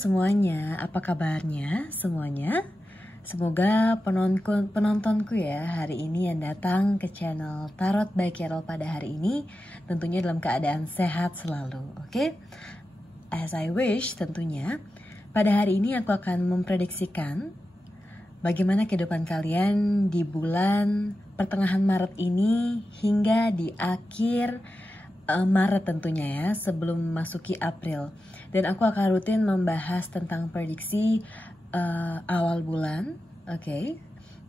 semuanya, apa kabarnya semuanya? Semoga penontonku ya hari ini yang datang ke channel Tarot by Carol pada hari ini tentunya dalam keadaan sehat selalu, oke? As I wish tentunya pada hari ini aku akan memprediksikan bagaimana kehidupan kalian di bulan pertengahan Maret ini hingga di akhir Maret tentunya ya, sebelum memasuki April. Dan aku akan rutin membahas tentang prediksi awal bulan, oke,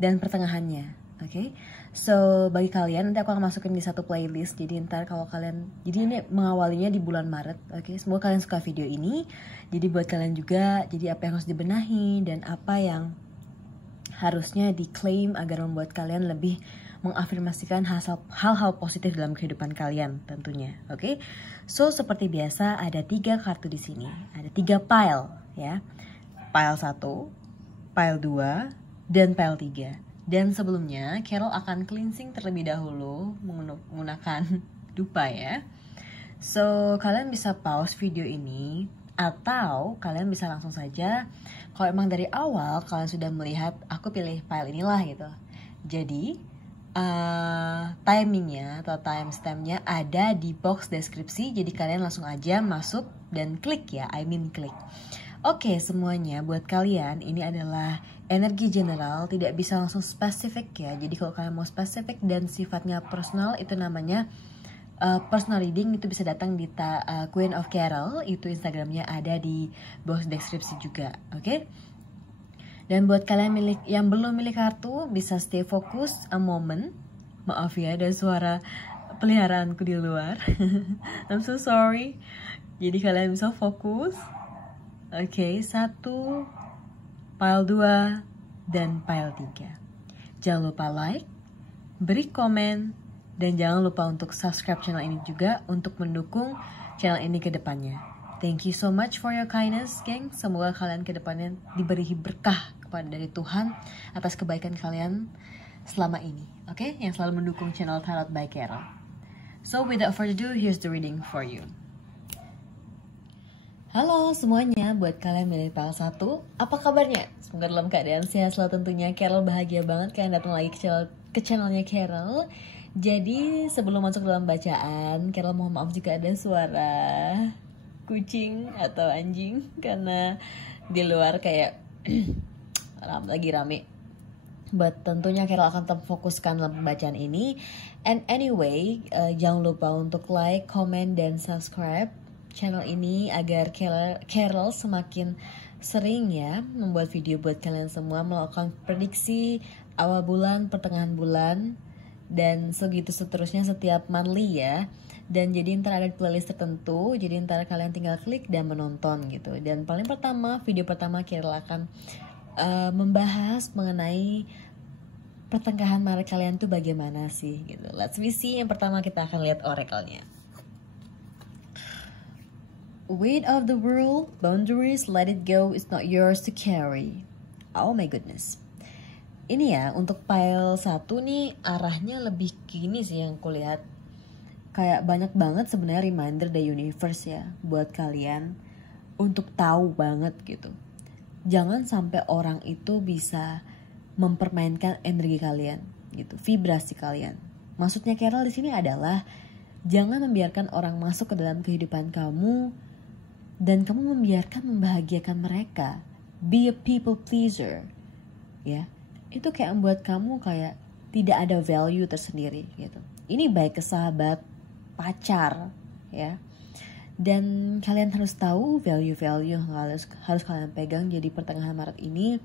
dan pertengahannya, oke. So bagi kalian nanti aku akan masukin di satu playlist. Jadi ntar kalau kalian, jadi ini mengawalinya di bulan Maret, oke. Semoga kalian suka video ini. Jadi buat kalian juga, jadi apa yang harus dibenahi dan apa yang harusnya diklaim agar membuat kalian lebih mengafirmasikan hal-hal positif dalam kehidupan kalian tentunya, oke? So seperti biasa ada 3 kartu di sini, ada 3 pile ya, pile 1, pile 2, dan pile 3. Dan sebelumnya Carol akan cleansing terlebih dahulu menggunakan dupa ya. So kalian bisa pause video ini atau kalian bisa langsung saja. Kalau emang dari awal kalian sudah melihat aku pilih file inilah gitu, jadi timingnya atau timestampnya ada di box deskripsi. Jadi kalian langsung aja masuk dan klik ya, klik. Oke semuanya, buat kalian ini adalah energi general, tidak bisa langsung spesifik ya. Jadi kalau kalian mau spesifik dan sifatnya personal, itu namanya personal reading. Itu bisa datang di Queen of Carol, itu Instagramnya ada di box deskripsi juga, oke? Dan buat kalian yang belum milih kartu, bisa stay fokus a moment. Maaf ya, ada suara peliharaanku di luar. I'm so sorry. Jadi kalian bisa fokus. Oke, 1, pile 2, dan pile 3. Jangan lupa like, beri komen, dan jangan lupa untuk subscribe channel ini juga untuk mendukung channel ini ke depannya. Thank you so much for your kindness, geng. Semoga kalian ke depannya diberi berkah dari Tuhan atas kebaikan kalian selama ini, oke? Yang selalu mendukung channel Tarot by Carol. So without further ado, here's the reading for you. Halo semuanya, buat kalian milih pile 1, apa kabarnya? Semoga dalam keadaan sehat selalu tentunya. Carol bahagia banget kalian datang lagi ke channelnya Carol. Jadi sebelum masuk dalam bacaan, Carol mohon maaf jika ada suara kucing atau anjing karena di luar kayak lagi rame. But tentunya Carol akan tetap fokuskan dalam pembacaan ini. And anyway, jangan lupa untuk like, comment, dan subscribe channel ini agar Carol semakin sering ya membuat video buat kalian semua, melakukan prediksi awal bulan, pertengahan bulan, dan segitu seterusnya setiap monthly ya. Dan jadi ntar ada playlist tertentu, jadi ntar kalian tinggal klik dan menonton gitu. Dan paling pertama, video pertama Carol akan membahas mengenai pertengahan Maret kalian tuh bagaimana sih gitu. Let's see, yang pertama kita akan lihat oracle-nya. Weight of the world, boundaries, let it go, it's not yours to carry. Oh my goodness. Ini ya, untuk pile 1 nih arahnya lebih gini sih yang kulihat. Kayak banyak banget sebenarnya reminder dari universe ya buat kalian untuk tahu banget gitu. Jangan sampai orang itu bisa mempermainkan energi kalian gitu, vibrasi kalian. Maksudnya Carol di sini adalah jangan membiarkan orang masuk ke dalam kehidupan kamu dan kamu membahagiakan mereka. Be a people pleaser. Ya. Itu kayak membuat kamu kayak tidak ada value tersendiri gitu. Ini baik ke sahabat, pacar ya, dan kalian harus tahu value-value yang harus kalian pegang. Jadi pertengahan Maret ini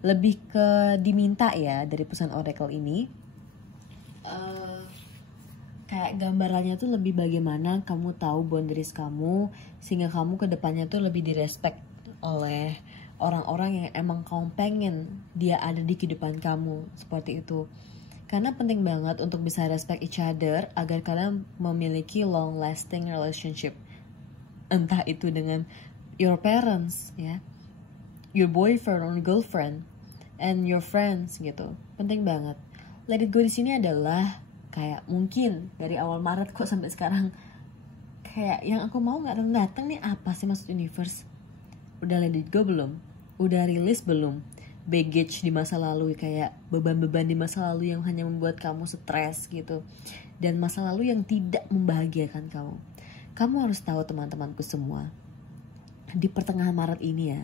lebih ke diminta ya dari pesan oracle ini, kayak gambarannya tuh lebih bagaimana kamu tahu boundaries kamu sehingga kamu ke depannya tuh lebih direspek oleh orang-orang yang emang kamu pengen dia ada di kehidupan kamu, seperti itu. Karena penting banget untuk bisa respect each other agar kalian memiliki long lasting relationship. Entah itu dengan your parents ya, your boyfriend or girlfriend, and your friends gitu. Penting banget. Let it go di sini adalah kayak mungkin dari awal Maret kok sampai sekarang kayak yang aku mau nggak datang nih, apa sih maksud universe? Udah let it go belum? Udah rilis belum? Baggage di masa lalu, kayak beban-beban di masa lalu yang hanya membuat kamu stres gitu, dan masa lalu yang tidak membahagiakan kamu. Kamu harus tahu teman-temanku semua, di pertengahan Maret ini ya,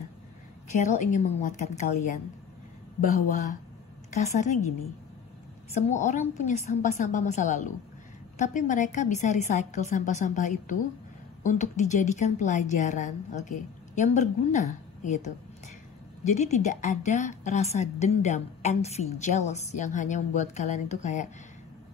Carol ingin menguatkan kalian bahwa kasarnya gini, semua orang punya sampah-sampah masa lalu, tapi mereka bisa recycle sampah-sampah itu untuk dijadikan pelajaran, oke, yang berguna gitu. Jadi tidak ada rasa dendam, envy, jealous yang hanya membuat kalian itu kayak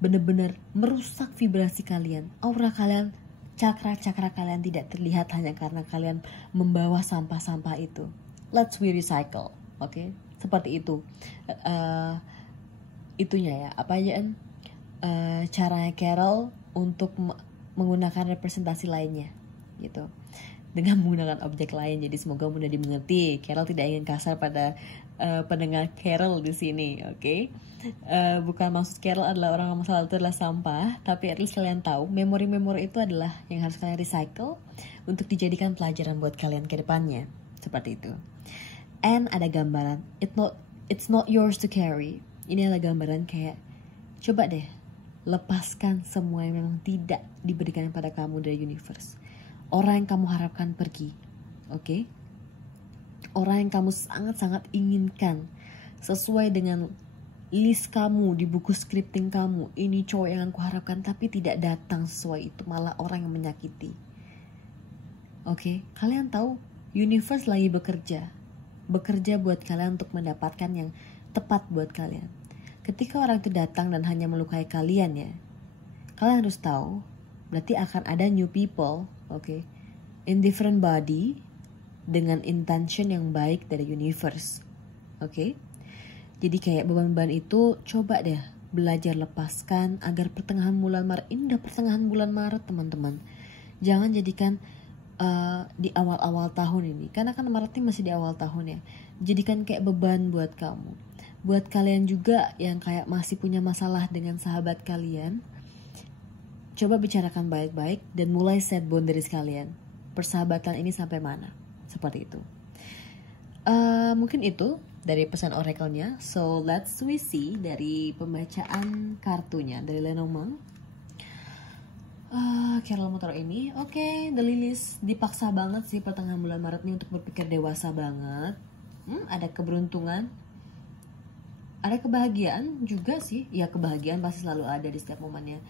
bener-bener merusak vibrasi kalian, aura kalian, cakra-cakra kalian tidak terlihat hanya karena kalian membawa sampah-sampah itu. Let's we recycle, oke? Seperti itu. Itunya ya, apa aja caranya Carol untuk menggunakan representasi lainnya gitu, dengan menggunakan objek lain. Jadi semoga mudah dimengerti. Carol tidak ingin kasar pada pendengar Carol di sini, oke? Bukan maksud Carol adalah orang yang masa lalu itu adalah sampah, tapi at least kalian tahu memori-memori itu adalah yang harus kalian recycle untuk dijadikan pelajaran buat kalian ke depannya, seperti itu. And ada gambaran, it's not yours to carry. Ini adalah gambaran kayak, coba deh lepaskan semua yang memang tidak diberikan pada kamu dari universe. Orang yang kamu harapkan pergi, oke? Orang yang kamu sangat-sangat inginkan, sesuai dengan list kamu di buku scripting kamu. Ini cowok yang aku harapkan, tapi tidak datang sesuai itu, malah orang yang menyakiti. Oke, kalian tahu universe lagi bekerja buat kalian untuk mendapatkan yang tepat buat kalian. Ketika orang itu datang dan hanya melukai kalian ya, kalian harus tahu berarti akan ada new people, oke, in different body, dengan intention yang baik dari universe, oke. Jadi kayak beban-beban itu coba deh belajar lepaskan agar pertengahan bulan Maret ini, udah pertengahan bulan Maret teman-teman, jangan jadikan di awal-awal tahun ini, karena kan Maret ini masih di awal tahun ya, jadikan kayak beban buat kamu. Buat kalian juga yang kayak masih punya masalah dengan sahabat kalian, coba bicarakan baik-baik dan mulai set boundaries kalian. Persahabatan ini sampai mana? Seperti itu. Mungkin itu dari pesan oracle-nya. So let's we see dari pembacaan kartunya dari Lenormand. Carol Motor ini, oke, The Lilies dipaksa banget sih pertengahan bulan Maret ini untuk berpikir dewasa banget. Ada keberuntungan, ada kebahagiaan juga sih. Ya, kebahagiaan pasti selalu ada di setiap momennya.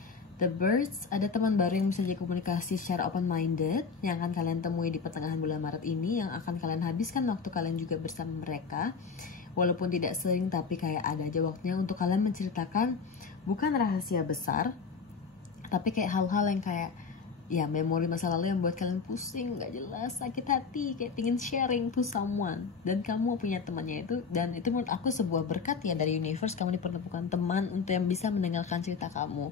The Birds, ada teman baru yang bisa jadi komunikasi secara open-minded yang akan kalian temui di pertengahan bulan Maret ini, yang akan kalian habiskan waktu kalian juga bersama mereka. Walaupun tidak sering, tapi kayak ada aja waktunya untuk kalian menceritakan bukan rahasia besar, tapi kayak hal-hal yang kayak ya memori masa lalu yang buat kalian pusing, gak jelas, sakit hati, kayak pingin sharing to someone, dan kamu punya temannya itu. Dan itu menurut aku sebuah berkat ya dari universe, kamu dipertemukan teman untuk yang bisa mendengarkan cerita kamu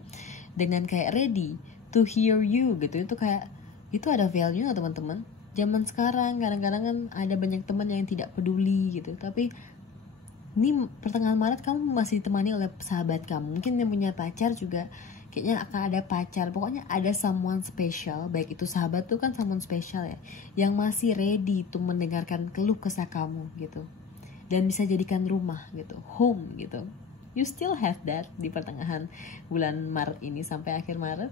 dengan kayak ready to hear you gitu. Itu kayak, itu ada value gak teman-teman? Zaman sekarang kadang-kadang kan ada banyak teman yang tidak peduli gitu, tapi ini pertengahan Maret kamu masih ditemani oleh sahabat kamu. Mungkin yang punya pacar juga kayaknya akan ada pacar, pokoknya ada someone special, baik itu sahabat tuh kan someone special ya, yang masih ready tuh mendengarkan keluh kesah kamu gitu, dan bisa jadikan rumah gitu, home gitu. You still have that di pertengahan bulan Maret ini sampai akhir Maret.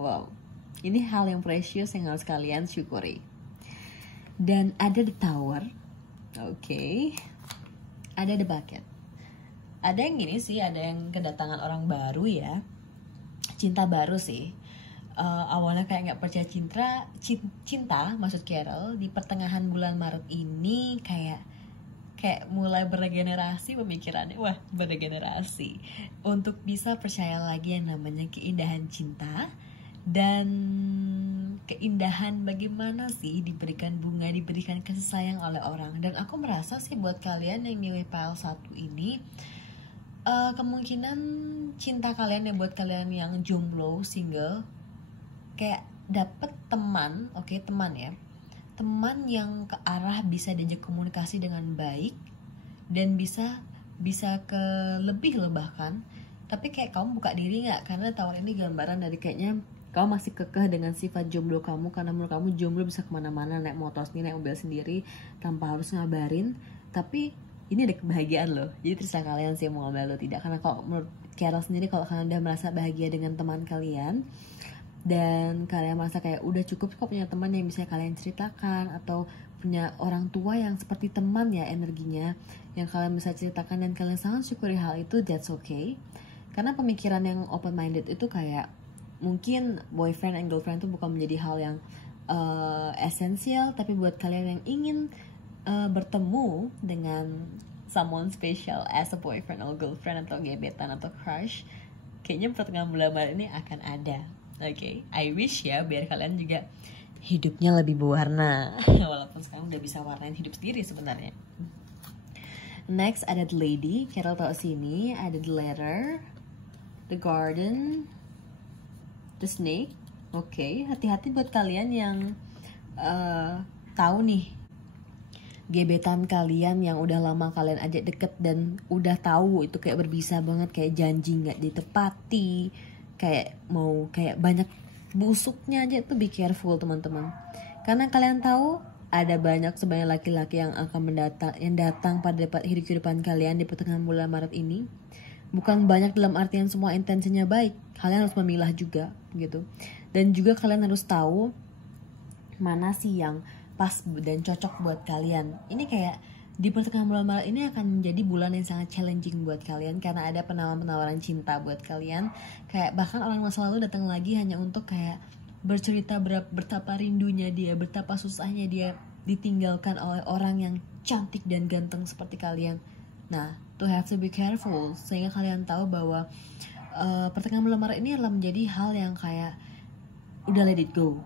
Wow, ini hal yang precious yang harus kalian syukuri. Dan ada The Tower, oke. Ada The Bucket. Ada yang gini sih, ada yang kedatangan orang baru ya, cinta baru sih. Awalnya kayak nggak percaya cinta maksud Carol di pertengahan bulan Maret ini kayak mulai beregenerasi pemikirannya. Wah, beregenerasi untuk bisa percaya lagi yang namanya keindahan cinta, dan keindahan bagaimana sih diberikan bunga, diberikan kasih sayang oleh orang. Dan aku merasa sih buat kalian yang milih pile 1 ini, kemungkinan cinta kalian yang buat kalian yang jomblo, single, kayak dapet teman, oke, teman ya, teman yang ke arah bisa diajak komunikasi dengan baik dan bisa ke lebih bahkan. Tapi kayak kamu buka diri nggak? Karena Tower ini gambaran dari kayaknya kamu masih kekeh dengan sifat jomblo kamu, karena menurut kamu jomblo bisa kemana-mana, naik motor sendiri, naik mobil sendiri tanpa harus ngabarin. Tapi ini ada kebahagiaan loh, jadi terserah kalian sih mau ngambil atau tidak. Karena kalau menurut Carol sendiri, kalau kalian udah merasa bahagia dengan teman kalian dan kalian merasa kayak udah cukup kok punya teman yang bisa kalian ceritakan, atau punya orang tua yang seperti teman ya energinya, yang kalian bisa ceritakan dan kalian sangat syukuri hal itu, that's okay. Karena pemikiran yang open minded itu kayak mungkin boyfriend and girlfriend itu bukan menjadi hal yang esensial, tapi buat kalian yang ingin bertemu dengan someone special as a boyfriend or girlfriend atau gebetan atau crush, kayaknya pertengahan bulan Maret ini akan ada. Oke, I wish ya biar kalian juga hidupnya lebih berwarna. Walaupun sekarang udah bisa warnain hidup sendiri sebenarnya. Next ada the lady, Carol tahu sini ada the letter, the garden, the snake. Oke, hati-hati buat kalian yang tahu nih gebetan kalian yang udah lama kalian ajak deket dan udah tahu itu kayak berbisa banget, kayak janji nggak ditepati, kayak mau kayak banyak busuknya aja, itu be careful teman-teman. Karena kalian tahu ada banyak sebanyak laki-laki yang akan datang pada kehidupan kalian di pertengahan bulan Maret ini. Bukan banyak dalam artian semua intensinya baik, kalian harus memilah juga gitu. Dan juga kalian harus tahu mana sih yang pas dan cocok buat kalian. Ini kayak di pertengahan bulan Maret ini akan menjadi bulan yang sangat challenging buat kalian, karena ada penawaran cinta buat kalian. Kayak bahkan orang masa lalu datang lagi hanya untuk kayak bercerita betapa rindunya dia, betapa susahnya dia ditinggalkan oleh orang yang cantik dan ganteng seperti kalian. Nah, to have to be careful, sehingga kalian tahu bahwa pertengahan bulan Maret ini adalah menjadi hal yang kayak udah let it go,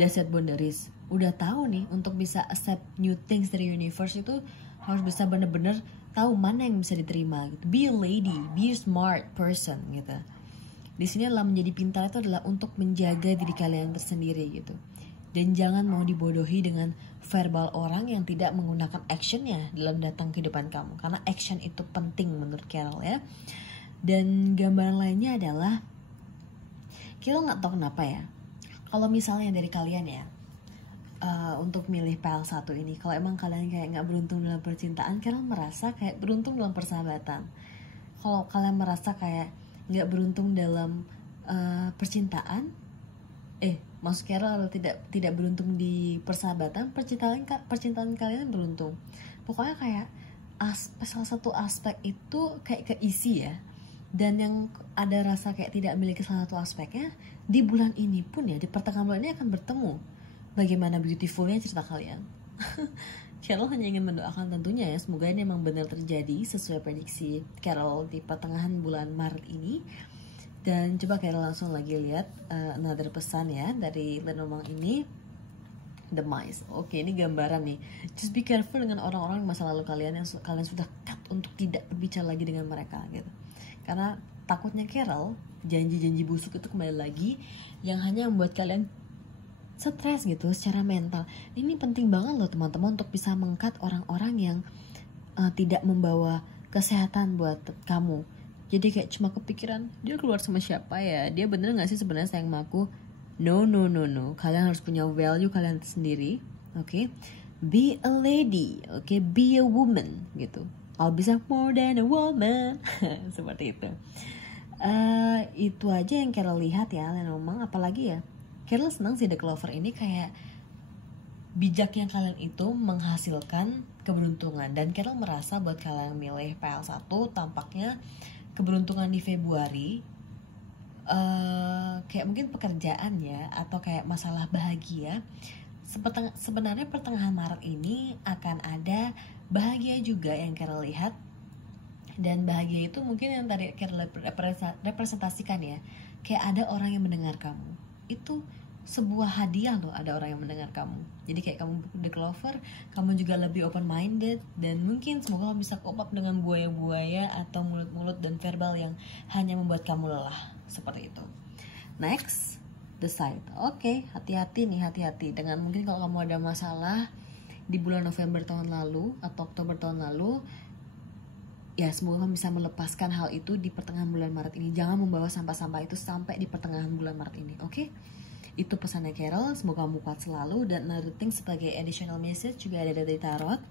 udah set boundaries, udah tahu nih untuk bisa accept new things dari universe itu harus bisa bener-bener tahu mana yang bisa diterima gitu. Be a lady, be a smart person gitu. Di sini adalah menjadi pintar itu adalah untuk menjaga diri kalian tersendiri gitu. Dan jangan mau dibodohi dengan verbal orang yang tidak menggunakan actionnya dalam datang ke depan kamu, karena action itu penting menurut Carol ya. Dan gambaran lainnya adalah Carol nggak tahu kenapa ya, kalau misalnya dari kalian ya, untuk milih PL1 ini, kalau emang kalian kayak nggak beruntung dalam percintaan, kalian merasa kayak beruntung dalam persahabatan. Kalau kalian merasa kayak nggak beruntung dalam percintaan, maksud Carol tidak beruntung di persahabatan, percintaan kalian beruntung. Pokoknya kayak salah satu aspek itu kayak keisi ya. Dan yang ada rasa kayak tidak memiliki salah satu aspeknya, di bulan ini pun ya, di pertengahan bulan ini akan bertemu. Bagaimana beautifulnya cerita kalian. Carol hanya ingin mendoakan tentunya ya, semoga ini memang benar terjadi sesuai prediksi Carol di pertengahan bulan Maret ini. Dan coba Carol langsung lagi lihat another pesan ya dari Lenormand ini, the mice. Oke, ini gambaran nih. Just be careful dengan orang-orang masa lalu kalian yang kalian sudah cut untuk tidak berbicara lagi dengan mereka gitu. Karena takutnya Carol, janji-janji busuk itu kembali lagi yang hanya membuat kalian stres gitu secara mental. Ini penting banget loh teman-teman untuk bisa mengkat orang-orang yang tidak membawa kesehatan buat kamu. Jadi kayak cuma kepikiran dia keluar sama siapa ya, dia bener nggak sih sebenarnya sayang sama aku. No. Kalian harus punya value kalian sendiri. Oke? Be a lady. Oke? Be a woman gitu. I'll be more than a woman. Seperti itu. Itu aja yang Carol lihat ya, Lenormand. Apalagi ya, Carol senang sih The Clover ini kayak bijaknya kalian itu menghasilkan keberuntungan. Dan Carol merasa buat kalian milih PL1 tampaknya keberuntungan di Februari, kayak mungkin pekerjaan ya, atau kayak masalah bahagia. Sebenarnya pertengahan Maret ini akan ada bahagia juga yang Carol lihat. Dan bahagia itu mungkin yang tadi Carol representasikan ya, kayak ada orang yang mendengar kamu. Itu sebuah hadiah loh, ada orang yang mendengar kamu. Jadi kayak kamu The Clover, kamu juga lebih open minded, dan mungkin semoga kamu bisa cope up dengan buaya-buaya atau mulut-mulut dan verbal yang hanya membuat kamu lelah, seperti itu. Next, the side. Oke, hati-hati dengan mungkin kalau kamu ada masalah di bulan November tahun lalu atau Oktober tahun lalu, ya semoga kamu bisa melepaskan hal itu di pertengahan bulan Maret ini. Jangan membawa sampah-sampah itu sampai di pertengahan bulan Maret ini, oke? Itu pesannya Carol, semoga kamu kuat selalu. Dan another thing sebagai additional message juga ada dari Tarot,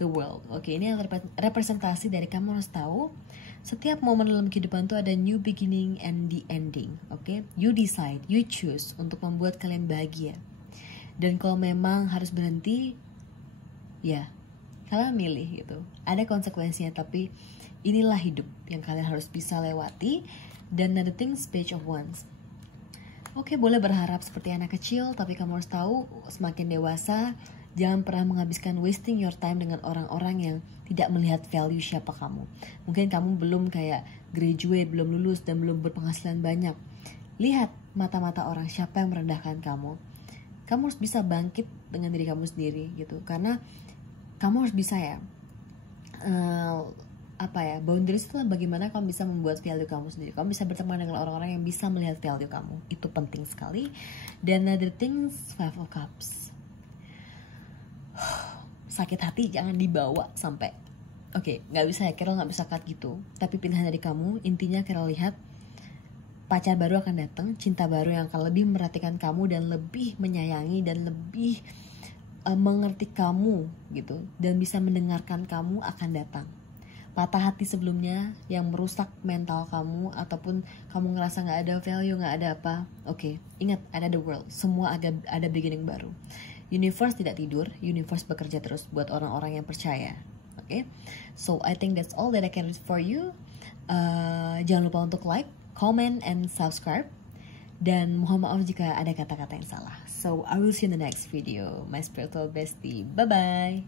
the world. Oke, ini representasi dari kamu harus tahu setiap momen dalam kehidupan itu ada new beginning and the ending, oke? You decide, you choose untuk membuat kalian bahagia. Dan kalau memang harus berhenti, ya kalian milih gitu. Ada konsekuensinya, tapi inilah hidup yang kalian harus bisa lewati. Dan another thing, page of wands. Oke, boleh berharap seperti anak kecil, tapi kamu harus tahu semakin dewasa, jangan pernah menghabiskan wasting your time dengan orang-orang yang tidak melihat value siapa kamu. Mungkin kamu belum kayak graduate, belum lulus, dan belum berpenghasilan banyak. Lihat mata-mata orang siapa yang merendahkan kamu. Kamu harus bisa bangkit dengan diri kamu sendiri gitu, karena kamu harus bisa ya, boundaries itu bagaimana kamu bisa membuat value kamu sendiri. Kamu bisa berteman dengan orang-orang yang bisa melihat value kamu. Itu penting sekali. Dan another things, 5 of Cups. Sakit hati jangan dibawa sampai. Oke, nggak bisa ya, Carol nggak bisa cut gitu. Tapi pilihan dari kamu, intinya Carol lihat pacar baru akan datang, cinta baru yang akan lebih memperhatikan kamu dan lebih menyayangi dan lebih mengerti kamu gitu, dan bisa mendengarkan kamu akan datang. Patah hati sebelumnya yang merusak mental kamu, ataupun kamu ngerasa nggak ada value, nggak ada apa, oke, ingat ada the world, semua ada beginning baru. Universe tidak tidur, universe bekerja terus buat orang-orang yang percaya. Oke, so I think that's all that I can read for you. Jangan lupa untuk like, comment, and subscribe. Dan mohon maaf jika ada kata-kata yang salah. So I will see you in the next video, my spiritual bestie. Bye-bye.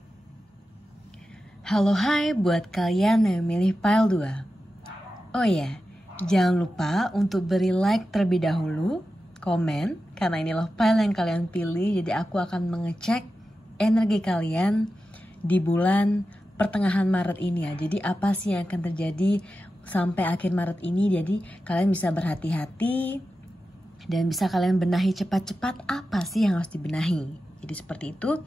Halo hai buat kalian yang milih pile 2. Oh ya, jangan lupa untuk beri like terlebih dahulu, komen, karena ini loh pile yang kalian pilih. Jadi aku akan mengecek energi kalian di bulan pertengahan Maret ini ya. Jadi apa sih yang akan terjadi sampai akhir Maret ini. Jadi kalian bisa berhati-hati dan bisa kalian benahi cepat-cepat apa sih yang harus dibenahi. Jadi seperti itu.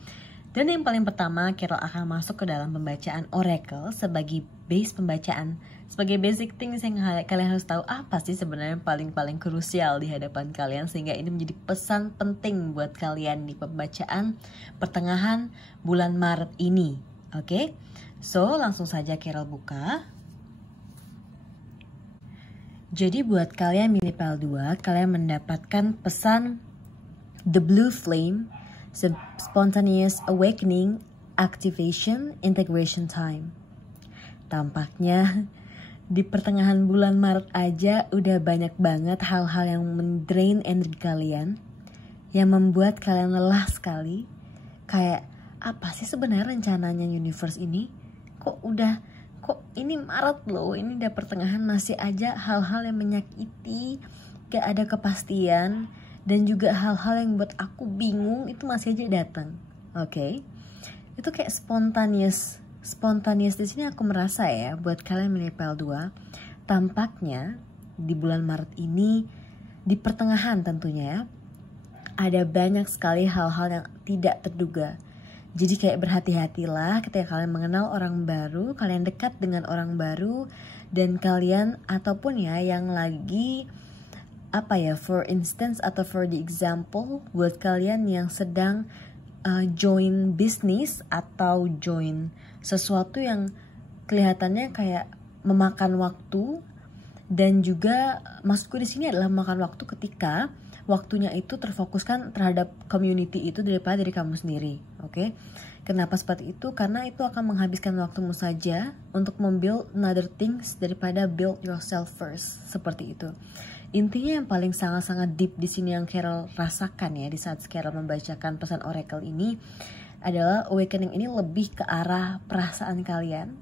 Dan yang paling pertama, Carol akan masuk ke dalam pembacaan oracle sebagai base pembacaan, sebagai basic things yang kalian harus tahu apa sih sebenarnya paling krusial di hadapan kalian, sehingga ini menjadi pesan penting buat kalian di pembacaan pertengahan bulan Maret ini. Oke, so langsung saja Carol buka. Jadi buat kalian milih pile 2, kalian mendapatkan pesan The Blue Flame, Spontaneous Awakening, Activation, Integration Time. Tampaknya di pertengahan bulan Maret aja udah banyak banget hal-hal yang mendrain energi kalian, yang membuat kalian lelah sekali. Kayak apa sih sebenarnya rencananya universe ini? Kok ini Maret loh, ini udah pertengahan masih aja hal-hal yang menyakiti, gak ada kepastian, dan juga hal-hal yang buat aku bingung itu masih aja datang. Oke, itu kayak spontaneous di sini aku merasa ya, buat kalian milih pile 2, tampaknya di bulan Maret ini, di pertengahan tentunya ya, ada banyak sekali hal-hal yang tidak terduga. Jadi kayak berhati-hatilah ketika kalian mengenal orang baru, kalian dekat dengan orang baru, dan kalian ataupun ya yang lagi for instance atau for the example, buat kalian yang sedang join bisnis atau join sesuatu yang kelihatannya kayak memakan waktu, dan juga maksudku di sini adalah memakan waktu ketika waktunya itu terfokuskan terhadap community itu daripada diri kamu sendiri. Oke? Kenapa seperti itu? Karena itu akan menghabiskan waktumu saja untuk membuild another things daripada build yourself first. Seperti itu. Intinya yang paling sangat-sangat deep di sini yang Carol rasakan ya di saat Carol membacakan pesan oracle ini adalah awakening ini lebih ke arah perasaan kalian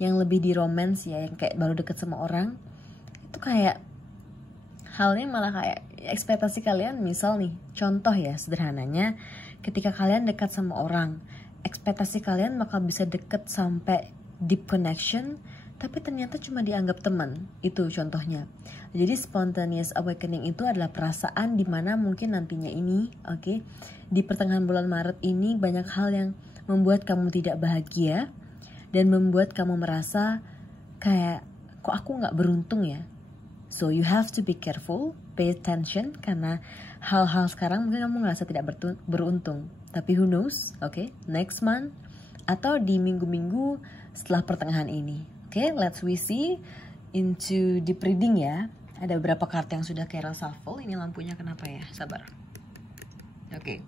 yang lebih di romance ya, yang kayak baru deket sama orang. Itu kayak halnya malah kayak ekspektasi kalian, misal nih, contoh ya sederhananya, ketika kalian dekat sama orang, ekspektasi kalian bakal bisa deket sampai deep connection, tapi ternyata cuma dianggap teman. Itu contohnya. Jadi spontaneous awakening itu adalah perasaan dimana mungkin nantinya ini, oke, di pertengahan bulan Maret ini banyak hal yang membuat kamu tidak bahagia dan membuat kamu merasa kayak kok aku nggak beruntung ya. So you have to be careful, pay attention, karena hal-hal sekarang mungkin kamu ngerasa tidak beruntung. Tapi who knows, oke, next month atau di minggu-minggu setelah pertengahan ini. Oke, let's we see into deep reading ya. Ada beberapa kartu yang sudah Carol shuffle. Ini lampunya kenapa ya? Sabar. Oke.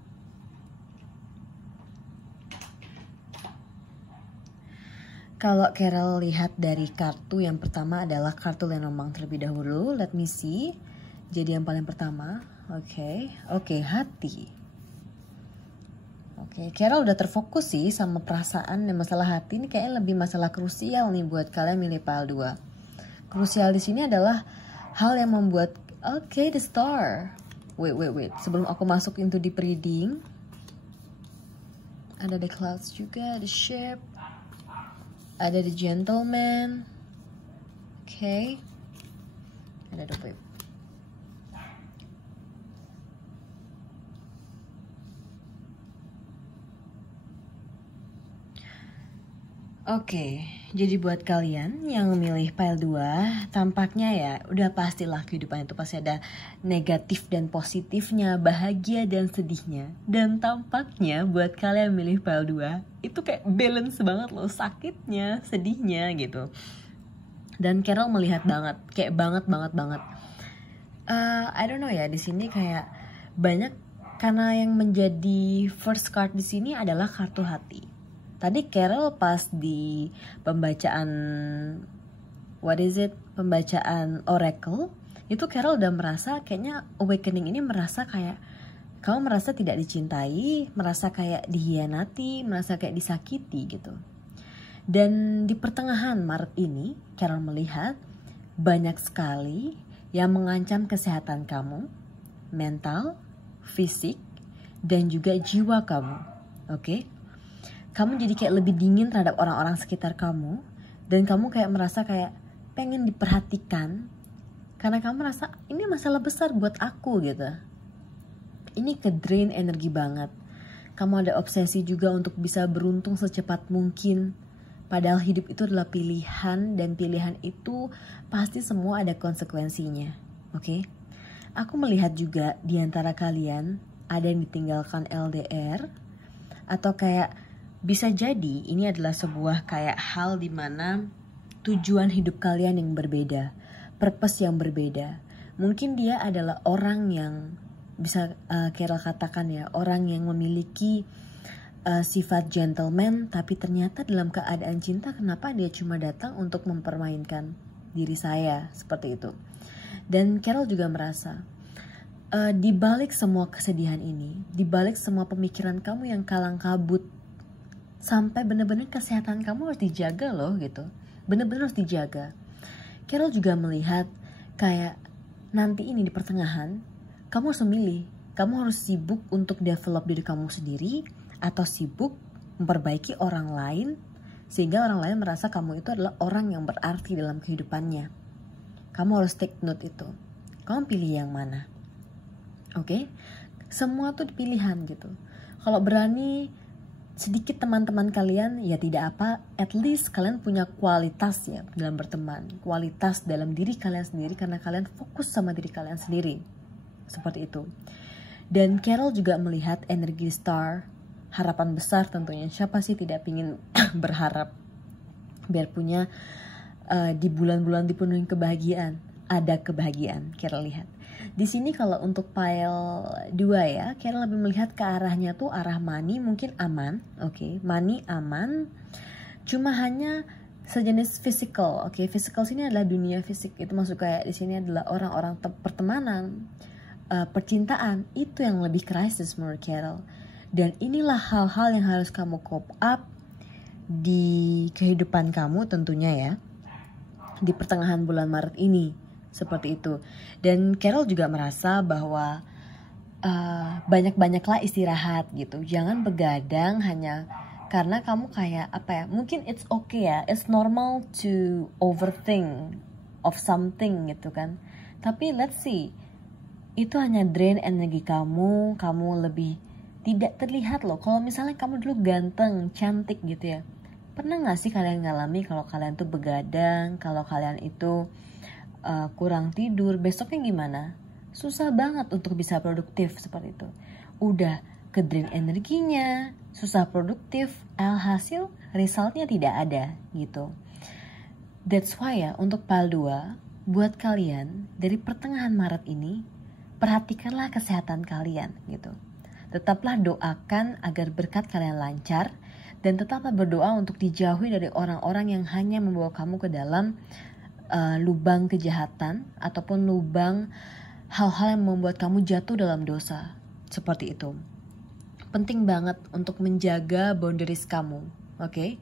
Kalau Carol lihat dari kartu yang pertama adalah kartu Lenormand terlebih dahulu. Let me see. Jadi yang paling pertama, oke, hati. Oke, Carol udah terfokus sih sama perasaan dan masalah hati. Ini kayaknya lebih masalah krusial nih buat kalian milih pile 2. Krusial di sini adalah hal yang membuat, the star. Wait. Sebelum aku masuk into deep reading, ada the clouds juga, the ship. Ada the gentleman. Oke. Ada the whip. Oke, jadi buat kalian yang memilih pile 2, tampaknya ya udah pastilah kehidupan itu pasti ada negatif dan positifnya, bahagia dan sedihnya. Dan tampaknya buat kalian yang milih pile 2, itu kayak balance banget loh, sakitnya, sedihnya gitu. Dan Carol melihat banget, kayak banget. I don't know ya, di sini kayak banyak, karena yang menjadi first card di sini adalah kartu hati. Tadi Carol pas di pembacaan pembacaan oracle, itu Carol udah merasa kayaknya awakening ini merasa kayak kamu merasa tidak dicintai, merasa kayak dihianati, merasa kayak disakiti gitu. Dan di pertengahan Maret ini, Carol melihat banyak sekali yang mengancam kesehatan kamu, mental, fisik, dan juga jiwa kamu. Oke? Kamu jadi kayak lebih dingin terhadap orang-orang sekitar kamu. Dan kamu kayak merasa kayak pengen diperhatikan. Karena kamu merasa ini masalah besar buat aku gitu. Ini ke drain energi banget. Kamu ada obsesi juga untuk bisa beruntung secepat mungkin. Padahal hidup itu adalah pilihan. Dan pilihan itu pasti semua ada konsekuensinya. Oke? Aku melihat juga di antara kalian ada yang ditinggalkan LDR. Atau kayak bisa jadi ini adalah sebuah kayak hal dimana tujuan hidup kalian yang berbeda, purpose yang berbeda. Mungkin dia adalah orang yang bisa Carol katakan ya, orang yang memiliki sifat gentleman, tapi ternyata dalam keadaan cinta kenapa dia cuma datang untuk mempermainkan diri saya, seperti itu. Dan Carol juga merasa di balik semua kesedihan ini, di balik semua pemikiran kamu yang kalang kabut, sampai bener-bener kesehatan kamu harus dijaga loh gitu. Bener-bener harus dijaga. Carol juga melihat kayak nanti ini di pertengahan, kamu harus memilih. Kamu harus sibuk untuk develop diri kamu sendiri atau sibuk memperbaiki orang lain sehingga orang lain merasa kamu itu adalah orang yang berarti dalam kehidupannya. Kamu harus take note itu. Kamu pilih yang mana? Oke? Semua tuh pilihan gitu. Kalau berani sedikit teman-teman kalian ya tidak apa, at least kalian punya kualitas ya dalam berteman, kualitas dalam diri kalian sendiri karena kalian fokus sama diri kalian sendiri, seperti itu. Dan Carol juga melihat energi star, harapan besar tentunya. Siapa sih tidak ingin berharap biar punya di bulan-bulan dipenuhi kebahagiaan, ada kebahagiaan. Carol lihat di sini kalau untuk pile 2 ya, Carol lebih melihat ke arahnya tuh arah money mungkin aman, oke, money aman, cuma hanya sejenis physical, oke, physical sini adalah dunia fisik, itu masuk kayak di sini adalah orang-orang pertemanan, percintaan, itu yang lebih krisis menurut Carol. Dan inilah hal-hal yang harus kamu cope up di kehidupan kamu tentunya ya, di pertengahan bulan Maret ini. Seperti itu. Dan Carol juga merasa bahwa banyak-banyaklah istirahat gitu. Jangan begadang hanya karena kamu kayak apa ya, mungkin it's okay ya, it's normal to overthink of something gitu kan. Tapi let's see, itu hanya drain energi kamu lebih tidak terlihat loh. Kalau misalnya kamu dulu ganteng, cantik gitu ya, Pernah gak sih kalian ngalami kalau kalian tuh begadang, kalau kalian itu kurang tidur, besoknya gimana? Susah banget untuk bisa produktif seperti itu. Udah ke-drain energinya, susah produktif, alhasil resultnya tidak ada gitu. That's why ya, untuk PAL 2, buat kalian dari pertengahan Maret ini, perhatikanlah kesehatan kalian gitu. Tetaplah doakan agar berkat kalian lancar, dan tetaplah berdoa untuk dijauhi dari orang-orang yang hanya membawa kamu ke dalam lubang kejahatan ataupun lubang hal-hal yang membuat kamu jatuh dalam dosa. Seperti itu. Penting banget untuk menjaga boundaries kamu, oke?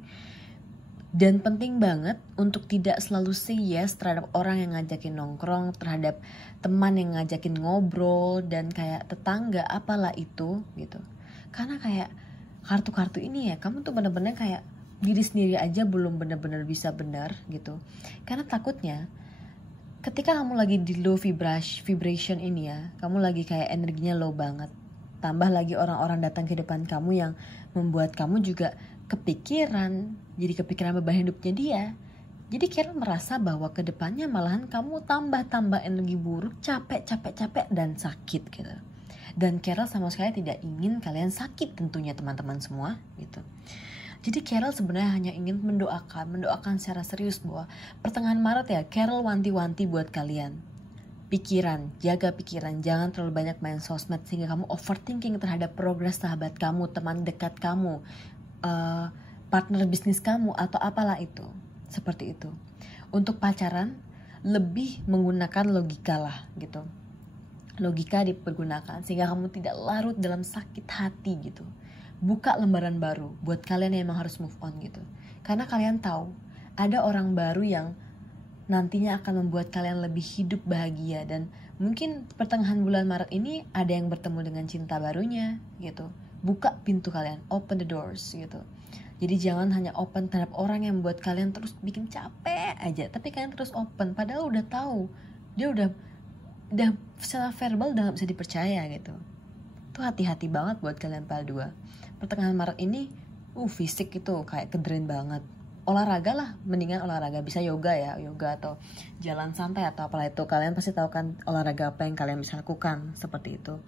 Dan penting banget untuk tidak selalu say yes terhadap orang yang ngajakin nongkrong, terhadap teman yang ngajakin ngobrol, dan kayak tetangga apalah itu gitu. Karena kayak kartu-kartu ini ya, kamu tuh bener-bener kayak diri sendiri aja belum bener-bener bisa benar gitu. Karena takutnya ketika kamu lagi di low vibration ini ya, kamu lagi kayak energinya low banget, tambah lagi orang-orang datang ke depan kamu yang membuat kamu juga kepikiran, jadi kepikiran beban hidupnya dia. Jadi Carol merasa bahwa kedepannya malahan kamu tambah energi buruk, capek dan sakit gitu. Dan Carol sama sekali tidak ingin kalian sakit tentunya teman-teman semua gitu. Jadi Carol sebenarnya hanya ingin mendoakan secara serius bahwa pertengahan Maret ya, Carol wanti-wanti buat kalian. Jaga pikiran, jangan terlalu banyak main sosmed sehingga kamu overthinking terhadap progres sahabat kamu, teman dekat kamu, partner bisnis kamu atau apalah itu. Seperti itu. Untuk pacaran lebih menggunakan logika lah gitu. Logika dipergunakan sehingga kamu tidak larut dalam sakit hati gitu. Buka lembaran baru buat kalian yang emang harus move on gitu. Karena kalian tahu ada orang baru yang nantinya akan membuat kalian lebih hidup bahagia. Dan mungkin pertengahan bulan Maret ini ada yang bertemu dengan cinta barunya gitu. Buka pintu kalian, open the doors gitu. Jadi jangan hanya open terhadap orang yang membuat kalian terus bikin capek aja, tapi kalian terus open padahal udah tahu dia udah secara verbal udah gak bisa dipercaya gitu. Tuh hati-hati banget buat kalian PAL 2. Pertengahan Maret ini fisik itu kayak ke-drain banget. Olahraga lah, mendingan olahraga, bisa yoga atau jalan santai atau apalah itu. Kalian pasti tahu kan olahraga apa yang kalian bisa lakukan, seperti itu.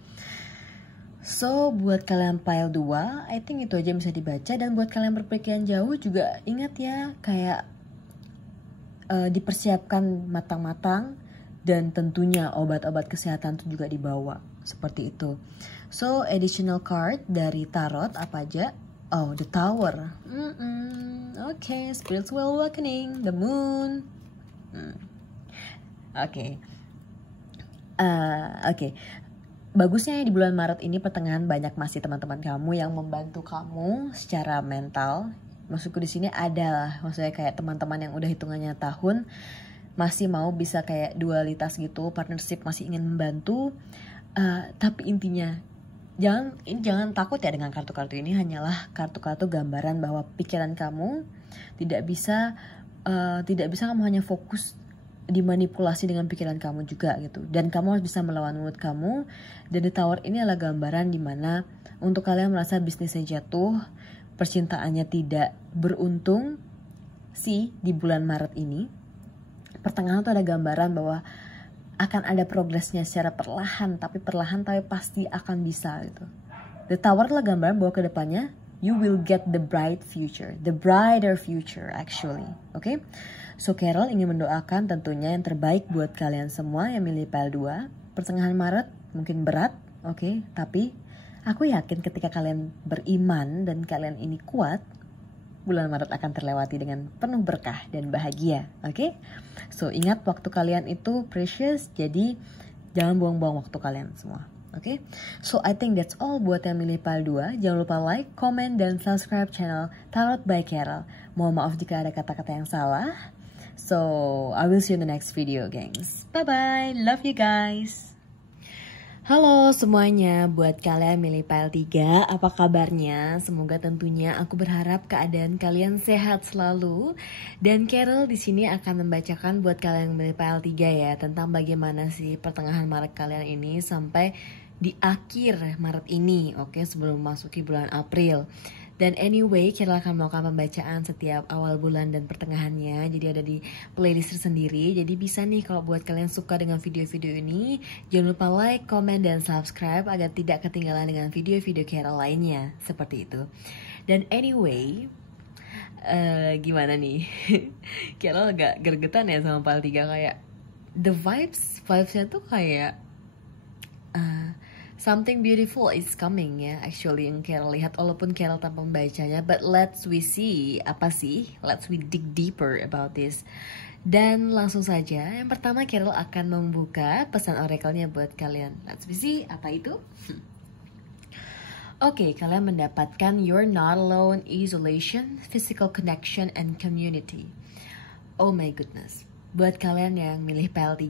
So buat kalian PAL 2, I think itu aja bisa dibaca. Dan buat kalian berpikiran jauh juga ingat ya, kayak dipersiapkan matang-matang. Dan tentunya obat-obat kesehatan itu juga dibawa. Seperti itu. So, additional card dari tarot apa aja? Oh, the Tower. Okay, spiritual awakening, the moon. Oke. Bagusnya di bulan Maret ini pertengahan banyak masih teman-teman kamu yang membantu kamu secara mental. Maksudku di sini adalah maksudnya kayak teman-teman yang udah hitungannya tahun masih mau bisa kayak dualitas gitu, partnership, masih ingin membantu. Tapi intinya jangan takut ya dengan kartu-kartu ini. Hanyalah kartu-kartu gambaran bahwa pikiran kamu tidak bisa kamu hanya fokus dimanipulasi dengan pikiran kamu juga gitu. Dan kamu harus bisa melawan mulut kamu. Dan The Tower ini adalah gambaran dimana untuk kalian merasa bisnisnya jatuh, percintaannya tidak beruntung sih di bulan Maret ini. Pertengahan tuh ada gambaran bahwa akan ada progresnya secara perlahan tapi pasti akan bisa gitu. The Tower adalah gambaran bahwa kedepannya you will get the brighter future actually. Okay? So Carol ingin mendoakan tentunya yang terbaik buat kalian semua yang milih PAL 2. Pertengahan Maret mungkin berat, okay? Tapi aku yakin ketika kalian beriman dan kalian ini kuat, bulan Maret akan terlewati dengan penuh berkah dan bahagia, okay? So ingat waktu kalian itu precious, jadi jangan buang-buang waktu kalian semua, okay? So I think that's all buat yang milih PAL 2. Jangan lupa like, comment, dan subscribe channel Tarot by Carol. Mohon maaf jika ada kata-kata yang salah. So I will see you in the next video, gengs. Bye-bye, love you guys. Halo semuanya, buat kalian milih PAL 3, apa kabarnya? Semoga tentunya aku berharap keadaan kalian sehat selalu. Dan Carol di sini akan membacakan buat kalian yang milih PAL 3 ya, tentang bagaimana sih pertengahan Maret kalian ini sampai di akhir Maret ini, oke, sebelum masuki bulan April. Dan anyway, kita akan melakukan pembacaan setiap awal bulan dan pertengahannya. Jadi ada di playlist tersendiri. Jadi bisa nih kalau buat kalian suka dengan video-video ini, jangan lupa like, comment, dan subscribe agar tidak ketinggalan dengan video-video Carol lainnya. Seperti itu. Dan anyway, gimana nih? Carol agak gergetan ya sama part 3, kayak the vibesnya tuh kayak something beautiful is coming ya, actually yang Carol lihat, walaupun Carol tanpa membacanya. But let's we see apa sih, let's we dig deeper about this. Dan langsung saja, yang pertama Carol akan membuka pesan oracle-nya buat kalian. Let's we see apa itu. Oke, kalian mendapatkan you're not alone, isolation, physical connection, and community. Oh my goodness. Buat kalian yang milih PL3,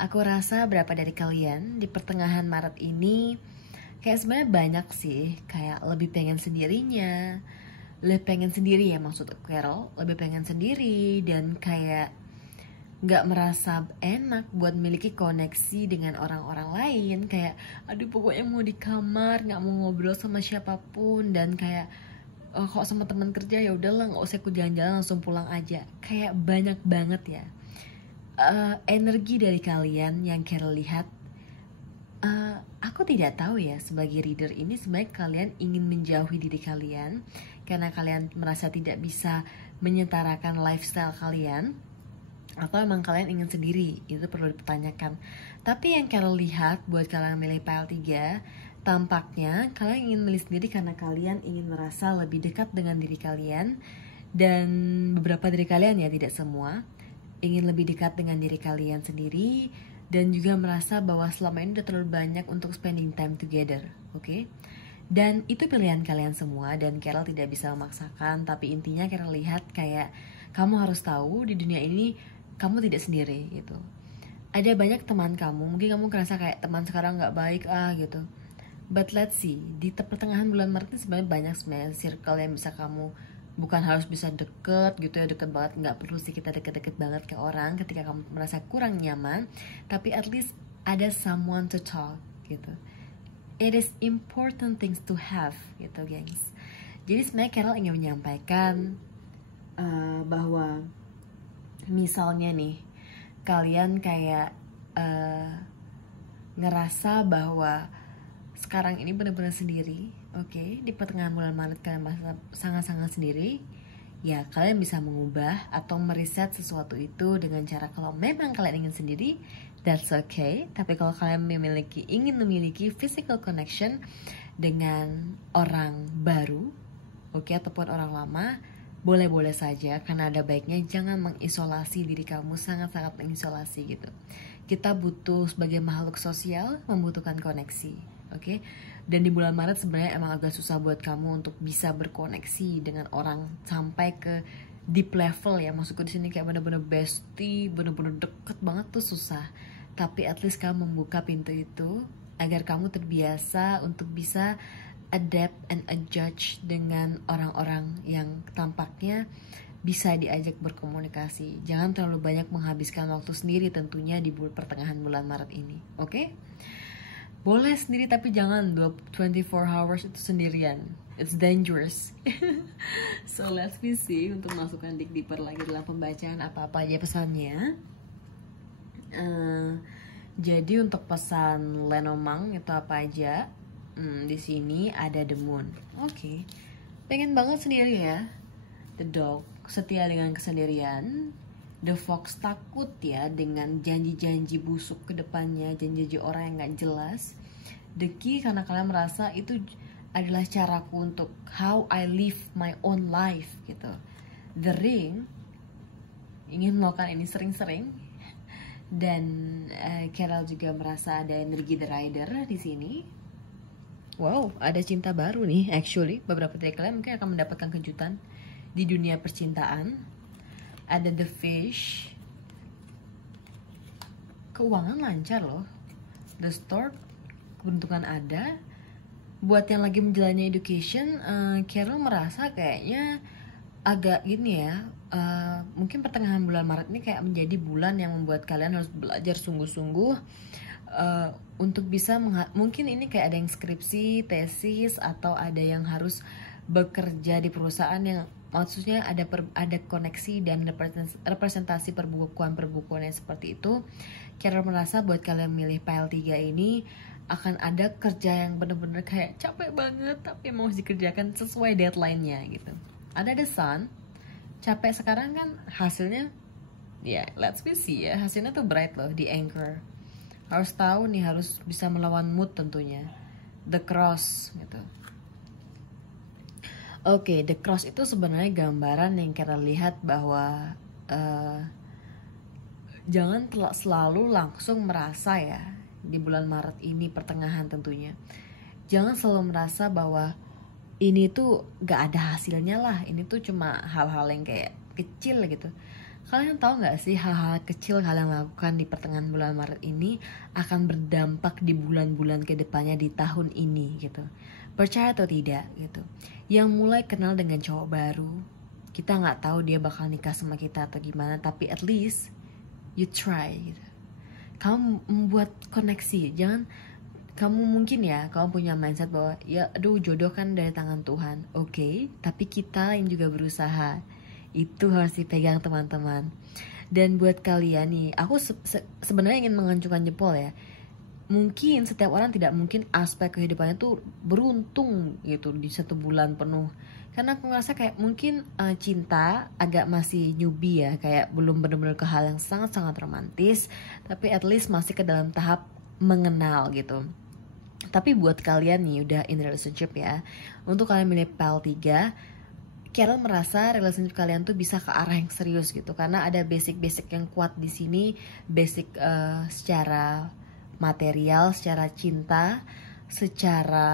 aku rasa berapa dari kalian di pertengahan Maret ini kayak sebenarnya banyak sih, kayak lebih pengen sendirinya, lebih pengen sendiri ya maksud Carol, lebih pengen sendiri dan kayak nggak merasa enak buat memiliki koneksi dengan orang-orang lain. Kayak aduh pokoknya mau di kamar, nggak mau ngobrol sama siapapun, dan kayak kok sama teman kerja ya udahlah nggak usah aku jalan-jalan, langsung pulang aja. Kayak banyak banget ya energi dari kalian yang Carol lihat. Aku tidak tahu ya, sebagai reader ini sebenarnya kalian ingin menjauhi diri kalian karena kalian merasa tidak bisa menyetarakan lifestyle kalian, atau emang kalian ingin sendiri. Itu perlu dipertanyakan. Tapi yang Carol lihat buat kalian milih PL3, tampaknya kalian ingin milih sendiri karena kalian ingin merasa lebih dekat dengan diri kalian. Dan beberapa dari kalian ya, tidak semua, ingin lebih dekat dengan diri kalian sendiri, dan juga merasa bahwa selama ini udah terlalu banyak untuk spending time together, oke? Dan itu pilihan kalian semua, dan Carol tidak bisa memaksakan. Tapi intinya Carol lihat kayak kamu harus tahu di dunia ini kamu tidak sendiri gitu. Ada banyak teman kamu, mungkin kamu ngerasa kayak teman sekarang nggak baik gitu. But let's see, di pertengahan bulan Maret ini sebenarnya banyak circle yang bisa kamu, bukan harus bisa deket gitu ya, deket banget, nggak perlu sih kita deket-deket banget ke orang ketika kamu merasa kurang nyaman, tapi at least ada someone to talk gitu. It is important things to have gitu gengs. Jadi sebenarnya Carol ingin menyampaikan bahwa misalnya nih kalian kayak ngerasa bahwa sekarang ini benar-benar sendiri. Oke, di pertengahan bulan Maret kalian merasa sangat-sangat sendiri. Ya, kalian bisa mengubah atau meriset sesuatu itu dengan cara, kalau memang kalian ingin sendiri, that's okay. Tapi kalau kalian ingin memiliki physical connection dengan orang baru, oke, ataupun orang lama, boleh-boleh saja. Karena ada baiknya jangan mengisolasi diri kamu, sangat-sangat mengisolasi gitu. Kita butuh sebagai makhluk sosial, membutuhkan koneksi, oke? Dan di bulan Maret sebenarnya emang agak susah buat kamu untuk bisa berkoneksi dengan orang sampai ke deep level ya. Maksudku di sini kayak bener-bener bestie, bener-bener deket banget tuh susah. Tapi at least kamu membuka pintu itu agar kamu terbiasa untuk bisa adapt and adjust dengan orang-orang yang tampaknya bisa diajak berkomunikasi. Jangan terlalu banyak menghabiskan waktu sendiri tentunya di pertengahan bulan Maret ini, oke? Boleh sendiri tapi jangan 24 hours itu sendirian. It's dangerous. So let's see untuk masukkan dig deeper lagi dalam pembacaan apa-apa aja pesannya. Jadi untuk pesan Lenormand itu apa aja? Di sini ada the moon. Oke. Pengen banget sendiri ya. The dog setia dengan kesendirian. The fox takut ya dengan janji-janji busuk ke depannya, janji-janji orang yang gak jelas. The key karena kalian merasa itu adalah caraku untuk how I live my own life gitu. The ring ingin melakukan ini sering-sering. Dan Carol juga merasa ada energi the rider di sini. Wow, ada cinta baru nih actually. Beberapa dari kalian mungkin akan mendapatkan kejutan di dunia percintaan. Ada the fish, keuangan lancar loh. The stork, keberuntungan ada. Buat yang lagi menjalani education, Carol merasa kayaknya agak gini ya, mungkin pertengahan bulan Maret ini kayak menjadi bulan yang membuat kalian harus belajar sungguh-sungguh untuk bisa mungkin ini kayak ada yang skripsi, tesis, atau ada yang harus bekerja di perusahaan yang maksudnya ada koneksi dan representasi perbukuan yang seperti itu. Carol merasa buat kalian milih pile 3 ini akan ada kerja yang bener-bener kayak capek banget tapi mau dikerjakan sesuai deadline-nya gitu. Ada the sun, capek sekarang kan hasilnya ya let's be see ya, hasilnya tuh bright loh di anchor. Harus tahu nih, harus bisa melawan mood tentunya. The cross gitu. Oke, the cross itu sebenarnya gambaran yang kita lihat bahwa jangan selalu langsung merasa ya di bulan Maret ini, pertengahan tentunya. Jangan selalu merasa bahwa ini tuh gak ada hasilnya lah, ini tuh cuma hal-hal yang kayak kecil gitu. Kalian tahu gak sih hal-hal kecil kalian lakukan di pertengahan bulan Maret ini akan berdampak di bulan-bulan kedepannya di tahun ini gitu. Percaya atau tidak gitu. Yang mulai kenal dengan cowok baru, kita gak tahu dia bakal nikah sama kita atau gimana, tapi at least you try gitu. Kamu membuat koneksi. Jangan kamu mungkin ya, kamu punya mindset bahwa ya aduh jodoh kan dari tangan Tuhan. Oke, tapi kita yang juga berusaha. Itu harus dipegang teman-teman. Dan buat kalian nih, aku sebenarnya ingin mengancungkan jempol ya. Mungkin setiap orang tidak mungkin aspek kehidupannya tuh beruntung gitu di 1 bulan penuh. Karena aku ngerasa kayak mungkin cinta agak masih newbie ya, kayak belum benar-benar ke hal yang sangat-sangat romantis, tapi at least masih ke dalam tahap mengenal gitu. Tapi buat kalian nih udah in relationship ya, untuk kalian milih pile 3, Carol merasa relationship kalian tuh bisa ke arah yang serius gitu, karena ada basic-basic yang kuat di sini, basic secara material, secara cinta, secara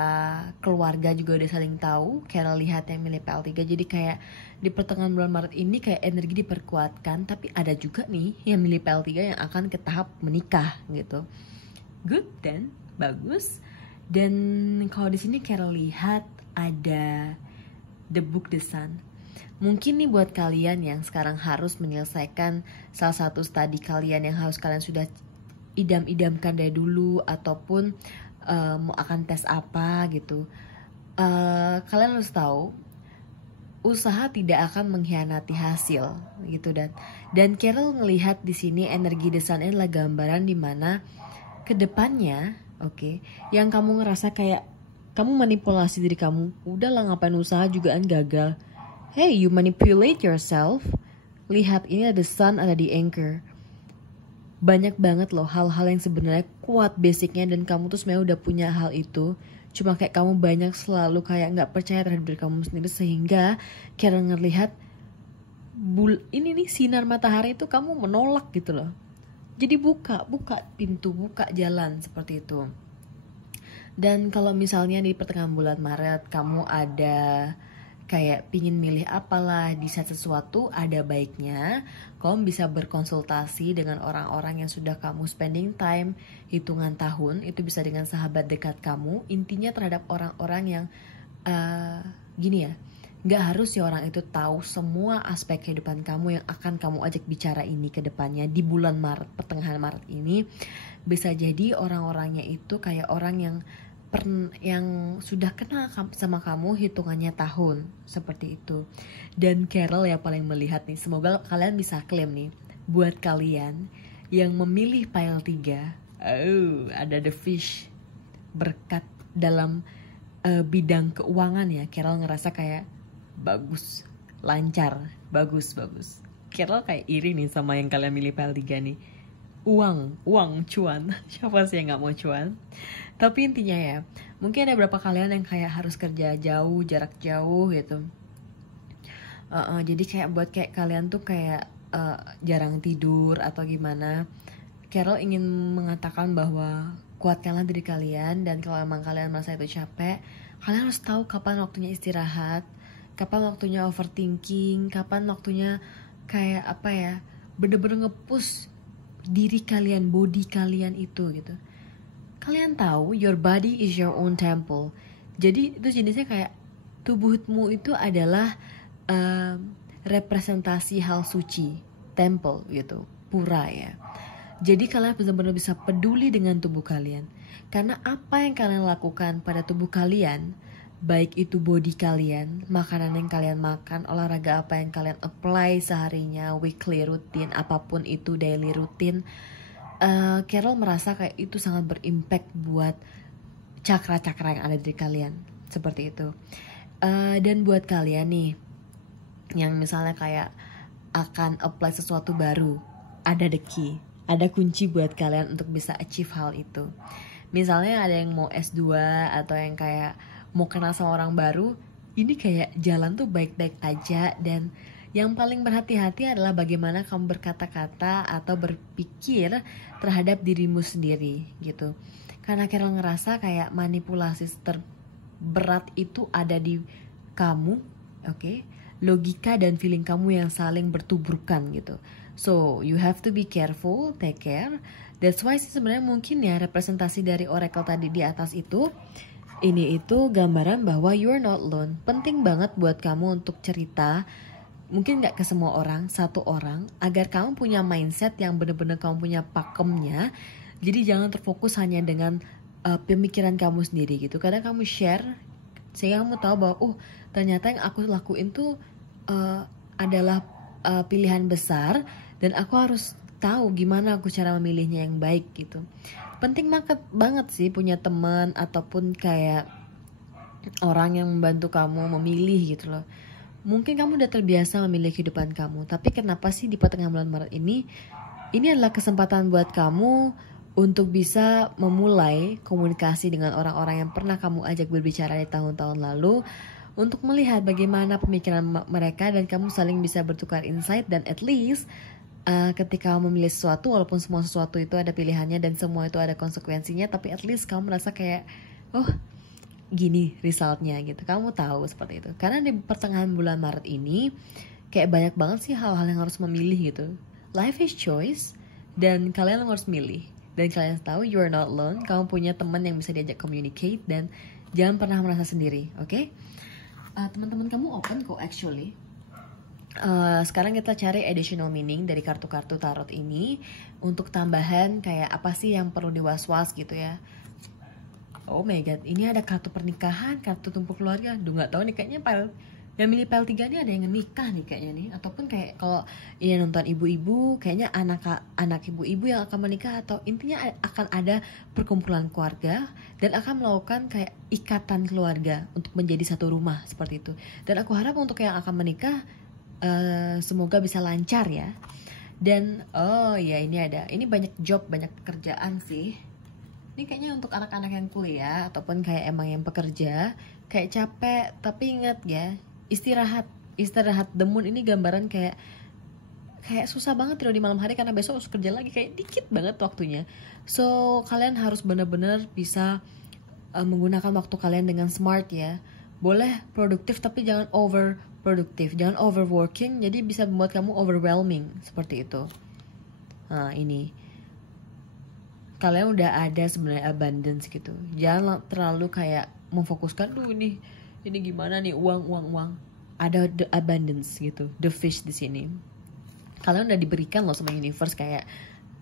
keluarga juga udah saling tahu. Carol lihat yang milih PL3, jadi kayak di pertengahan bulan Maret ini kayak energi diperkuatkan, tapi ada juga nih yang milih PL3 yang akan ke tahap menikah gitu. Good then, bagus. Dan kalau di sini Carol lihat ada The Book, The Sun. Mungkin nih buat kalian yang sekarang harus menyelesaikan salah satu studi kalian yang harus kalian sudah idam-idamkan dari dulu, ataupun mau akan tes apa gitu. Kalian harus tahu usaha tidak akan mengkhianati hasil gitu. Dan Carol ngelihat di sini energi The Sun adalah gambaran dimana kedepannya, oke, yang kamu ngerasa kayak kamu manipulasi diri kamu, udahlah ngapain usaha juga kan gagal. Hey, you manipulate yourself. Lihat, ini ada sun, ada di anchor. Banyak banget loh hal-hal yang sebenarnya kuat basicnya, dan kamu tuh sebenarnya udah punya hal itu. Cuma kayak kamu banyak selalu kayak gak percaya terhadap diri kamu sendiri, sehingga karena ngelihat ini nih sinar matahari itu kamu menolak gitu loh. Jadi buka pintu, buka jalan seperti itu. Dan kalau misalnya di pertengahan bulan Maret kamu ada kayak pingin milih apalah, decide sesuatu, ada baiknya kamu bisa berkonsultasi dengan orang-orang yang sudah kamu spending time hitungan tahun. Itu bisa dengan sahabat dekat kamu, intinya terhadap orang-orang yang gini ya, gak harus ya orang itu tahu semua aspek kehidupan kamu yang akan kamu ajak bicara ini ke depannya di bulan Maret, pertengahan Maret ini. Bisa jadi orang-orangnya itu kayak orang yang sudah kenal sama kamu hitungannya tahun, seperti itu. Dan Carol yang paling melihat nih, semoga kalian bisa klaim nih, buat kalian yang memilih pile 3, ada the fish, berkat dalam bidang keuangan ya. Carol ngerasa kayak bagus, lancar, bagus. Carol kayak iri nih sama yang kalian milih pile 3 nih. Uang, cuan. Siapa sih yang gak mau cuan? Tapi intinya ya, mungkin ada beberapa kalian yang kayak harus kerja jauh, jarak jauh gitu. Jadi kayak buat kayak kalian tuh kayak jarang tidur atau gimana. Carol ingin mengatakan bahwa kuatkanlah diri kalian, dan kalau emang kalian merasa itu capek, kalian harus tahu kapan waktunya istirahat, kapan waktunya overthinking, kapan waktunya kayak apa ya, bener-bener nge-push diri kalian, body kalian itu gitu. Kalian tahu your body is your own temple. Jadi itu jenisnya kayak tubuhmu itu adalah representasi hal suci, temple gitu, pura ya. Jadi kalian benar-benar bisa peduli dengan tubuh kalian, karena apa yang kalian lakukan pada tubuh kalian baik itu body kalian, makanan yang kalian makan, olahraga apa yang kalian apply seharinya, weekly routine, apapun itu daily routine, Carol merasa kayak itu sangat berimpact buat cakra-cakra yang ada di kalian, seperti itu. Dan buat kalian nih yang misalnya kayak akan apply sesuatu baru, ada the key, ada kunci buat kalian untuk bisa achieve hal itu. Misalnya ada yang mau S2 atau yang kayak mau kenal sama orang baru, ini kayak jalan tuh baik-baik aja. Dan yang paling berhati-hati adalah bagaimana kamu berkata-kata atau berpikir terhadap dirimu sendiri gitu. Karena Carol ngerasa kayak manipulasi terberat itu ada di kamu, oke? Logika dan feeling kamu yang saling bertuburkan gitu. So you have to be careful, take care. That's why sih sebenarnya mungkin ya representasi dari oracle tadi di atas itu, ini itu gambaran bahwa you're not alone. Penting banget buat kamu untuk cerita, mungkin gak ke semua orang, satu orang, agar kamu punya mindset yang benar-benar kamu punya pakemnya. Jadi jangan terfokus hanya dengan pemikiran kamu sendiri gitu. Kadang kamu share sehingga kamu tahu bahwa ternyata yang aku lakuin tuh adalah pilihan besar, dan aku harus tahu gimana aku cara memilihnya yang baik gitu. Penting banget sih punya teman ataupun kayak orang yang membantu kamu memilih gitu loh. Mungkin kamu udah terbiasa memilih kehidupan kamu, tapi kenapa sih di pertengahan bulan Maret ini adalah kesempatan buat kamu untuk bisa memulai komunikasi dengan orang-orang yang pernah kamu ajak berbicara di tahun-tahun lalu, untuk melihat bagaimana pemikiran mereka dan kamu saling bisa bertukar insight. Dan at least ketika kamu memilih sesuatu, walaupun semua sesuatu itu ada pilihannya dan semua itu ada konsekuensinya, tapi at least kamu merasa kayak gini resultnya gitu. Kamu tahu seperti itu. Karena di pertengahan bulan Maret ini kayak banyak banget sih hal-hal yang harus memilih gitu. Life is choice, dan kalian harus milih. Dan kalian tahu you are not alone. Kamu punya teman yang bisa diajak communicate, dan jangan pernah merasa sendiri, oke? Teman-teman kamu open kok actually. Sekarang kita cari additional meaning dari kartu-kartu tarot ini untuk tambahan kayak apa sih yang perlu diwaswas gitu ya. Oh my god, ini ada kartu pernikahan, kartu tumpuk keluarga. Duh, nggak tahu nih kayaknya yang milih PL 3 nih ada yang nikah nih kayaknya nih. Ataupun kayak kalau ini nonton ibu-ibu, kayaknya anak ibu-ibu yang akan menikah, atau intinya akan ada perkumpulan keluarga dan akan melakukan kayak ikatan keluarga untuk menjadi satu rumah seperti itu. Dan aku harap untuk yang akan menikah semoga bisa lancar ya. Dan ini banyak job, banyak pekerjaan sih. Ini kayaknya untuk anak-anak yang kuliah ataupun kayak emang yang pekerja, kayak capek, tapi ingat ya, istirahat. The moon ini gambaran kayak susah banget tidur di malam hari karena besok harus kerja lagi, kayak dikit banget waktunya. So kalian harus benar-benar bisa menggunakan waktu kalian dengan smart ya. Boleh produktif tapi jangan overproduktif, jangan overworking, jadi bisa membuat kamu overwhelming seperti itu. Nah ini, kalian udah ada sebenarnya abundance gitu. Jangan terlalu kayak memfokuskan ini gimana nih uang. Ada the abundance gitu, the fish di sini. Kalian udah diberikan loh sama universe kayak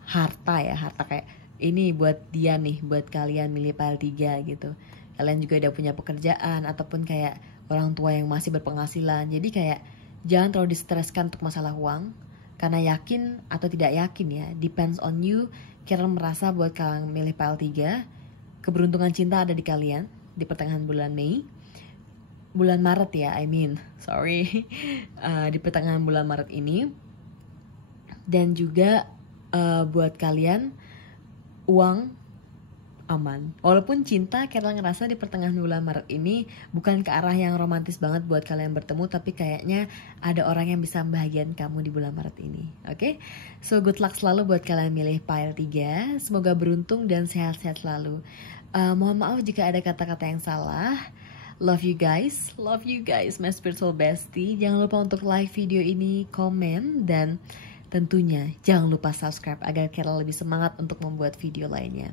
harta kayak ini buat dia nih, buat kalian milih PL 3 gitu. Kalian juga udah punya pekerjaan ataupun kayak orang tua yang masih berpenghasilan. Jadi kayak jangan terlalu distreskan untuk masalah uang, karena yakin atau tidak yakin ya, depends on you. Carol merasa buat kalian milih PL 3, keberuntungan cinta ada di kalian di pertengahan bulan Maret ya, di pertengahan bulan Maret ini. Dan juga buat kalian uang aman. Walaupun cinta, Carol ngerasa di pertengahan bulan Maret ini bukan ke arah yang romantis banget buat kalian bertemu, tapi kayaknya ada orang yang bisa membahagiakan kamu di bulan Maret ini. Oke? So good luck selalu buat kalian milih PL 3. Semoga beruntung dan sehat-sehat selalu. Mohon maaf jika ada kata-kata yang salah. Love you guys, my spiritual bestie. Jangan lupa untuk like video ini, komen, dan tentunya jangan lupa subscribe agar Carol lebih semangat untuk membuat video lainnya.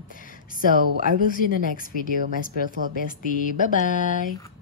So, I will see you in the next video, my spiritual bestie. Bye-bye.